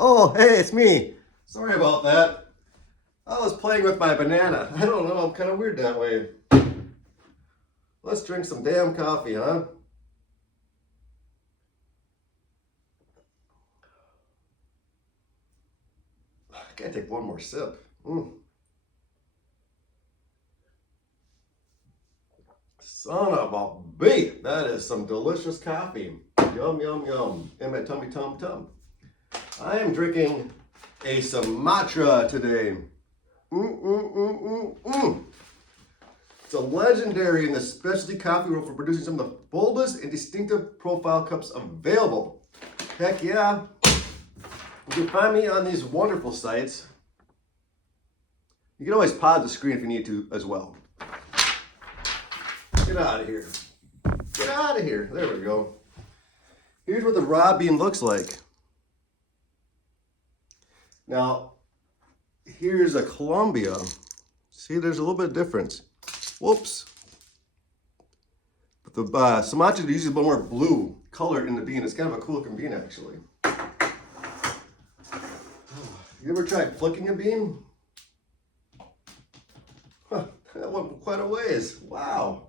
Oh, hey, it's me. Sorry about that. I was playing with my banana. I don't know, I'm kind of weird that way. Let's drink some damn coffee, huh? I gotta take one more sip. Son of a bee, that is some delicious coffee. Yum, yum, yum. In my tummy, tum, tum. I am drinking a Sumatra today. It's a legendary in the specialty coffee world for producing some of the boldest and distinctive profile cups available. Heck yeah. You can find me on these wonderful sites. You can always pause the screen if you need to as well. Get out of here. Get out of here. There we go. Here's what the raw bean looks like. Now, here's a Colombia. See, there's a little bit of difference. Whoops. But the Sumatra uses a little more blue color in the bean. It's kind of a cool looking bean, actually. You ever tried flicking a bean? Huh, that went quite a ways. Wow.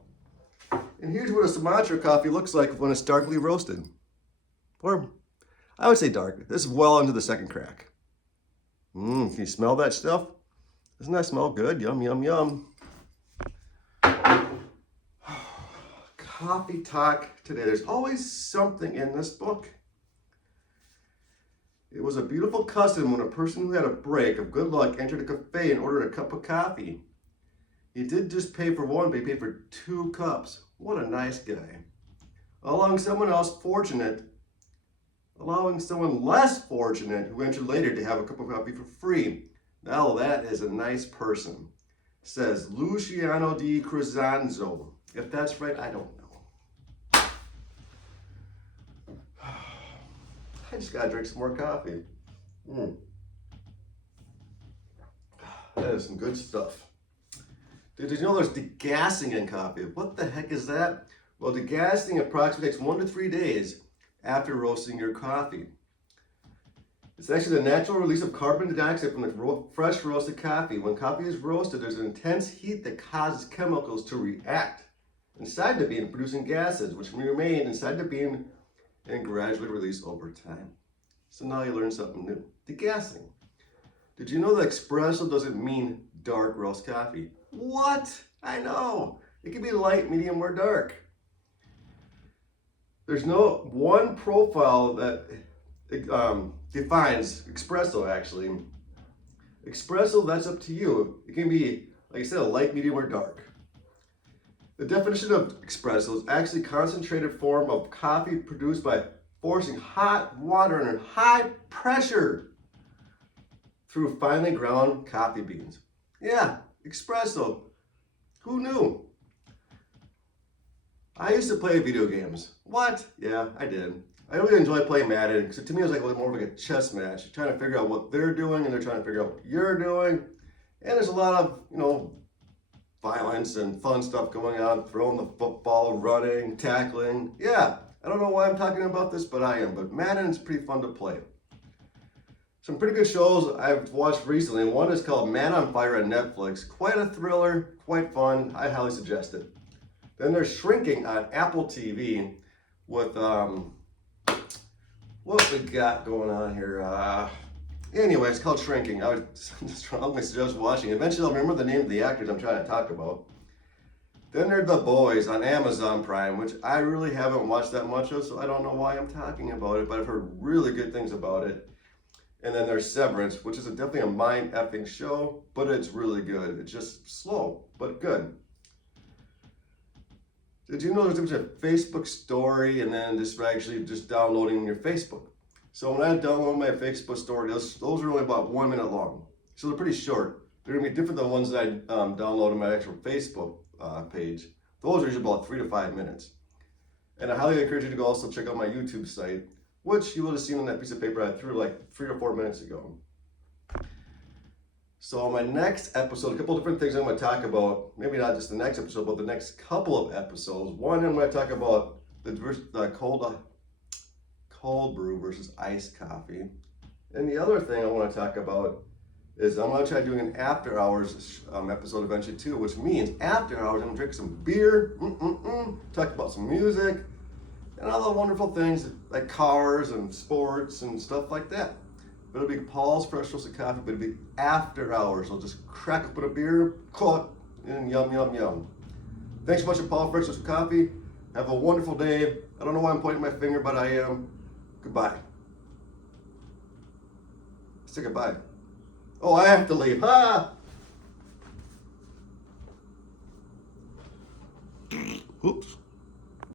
And here's what a Sumatra coffee looks like when it's darkly roasted. Or, I would say dark. This is well into the second crack. Can you smell that stuff? Doesn't that smell good? Yum, yum, yum. Coffee talk today. There's always something in this book. It was a beautiful custom when a person who had a break of good luck entered a cafe and ordered a cup of coffee. He did just pay for one, but he paid for 2 cups. What a nice guy. Allowing someone less fortunate who entered later to have a cup of coffee for free. Now that is a nice person, says Luciano di Crescenzo. If that's right, I don't know. I just gotta drink some more coffee. That is some good stuff. Did you know there's degassing in coffee? What the heck is that? Well, degassing approximately takes 1 to 3 days after roasting your coffee. It's actually the natural release of carbon dioxide from the fresh roasted coffee. When coffee is roasted, there's an intense heat that causes chemicals to react inside the bean, producing gases, which remain inside the bean and gradually release over time. So now you learn something new. Degassing. Did you know that espresso doesn't mean dark roast coffee? What? I know. It can be light, medium, or dark. There's no one profile that defines espresso, actually. Espresso, that's up to you. It can be, like I said, a light, medium, or dark. The definition of espresso is actually a concentrated form of coffee produced by forcing hot water under high pressure through finely ground coffee beans. Yeah, espresso. Who knew? I used to play video games. What? Yeah, I did. I really enjoy playing Madden because to me it was like more like a chess match. You're trying to figure out what they're doing and they're trying to figure out what you're doing. And there's a lot of, violence and fun stuff going on, throwing the football, running, tackling. Yeah, I don't know why I'm talking about this, but I am. But Madden's pretty fun to play. Some pretty good shows I've watched recently. One is called Man on Fire on Netflix. Quite a thriller, quite fun. I highly suggest it. Then there's Shrinking on Apple TV with, what we got going on here? Anyway, it's called Shrinking. I would strongly suggest watching. Eventually I'll remember the name of the actors I'm trying to talk about. Then there's The Boys on Amazon Prime, which I really haven't watched that much of, so I don't know why I'm talking about it, but I've heard really good things about it. And then there's Severance, which is definitely a mind-effing show, but it's really good. It's just slow, but good. Did you know there's a difference between Facebook story and then just downloading your Facebook? So when I download my Facebook story, those are only about 1 minute long. So they're pretty short. They're gonna be different than the ones that I download on my actual Facebook page. Those are usually about 3 to 5 minutes. And I highly encourage you to go also check out my YouTube site, which you will have seen on that piece of paper I threw like 3 or 4 minutes ago. So on my next episode, a couple of different things I'm going to talk about. Maybe not just the next episode, but the next couple of episodes. One, I'm going to talk about the cold brew versus iced coffee. And the other thing I want to talk about is I'm going to try doing an after hours episode eventually too, which means after hours I'm going to drink some beer, talk about some music, and all the wonderful things like cars and sports and stuff like that. But it'll be Paul's Fresh Roasted Coffee, but it'll be after hours. I'll just crack open a beer, call it, and yum, yum, yum. Thanks so much for Paul Fresh Roasted Coffee. Have a wonderful day. I don't know why I'm pointing my finger, but I am. Goodbye. Say goodbye. Oh, I have to leave. Ha! Oops.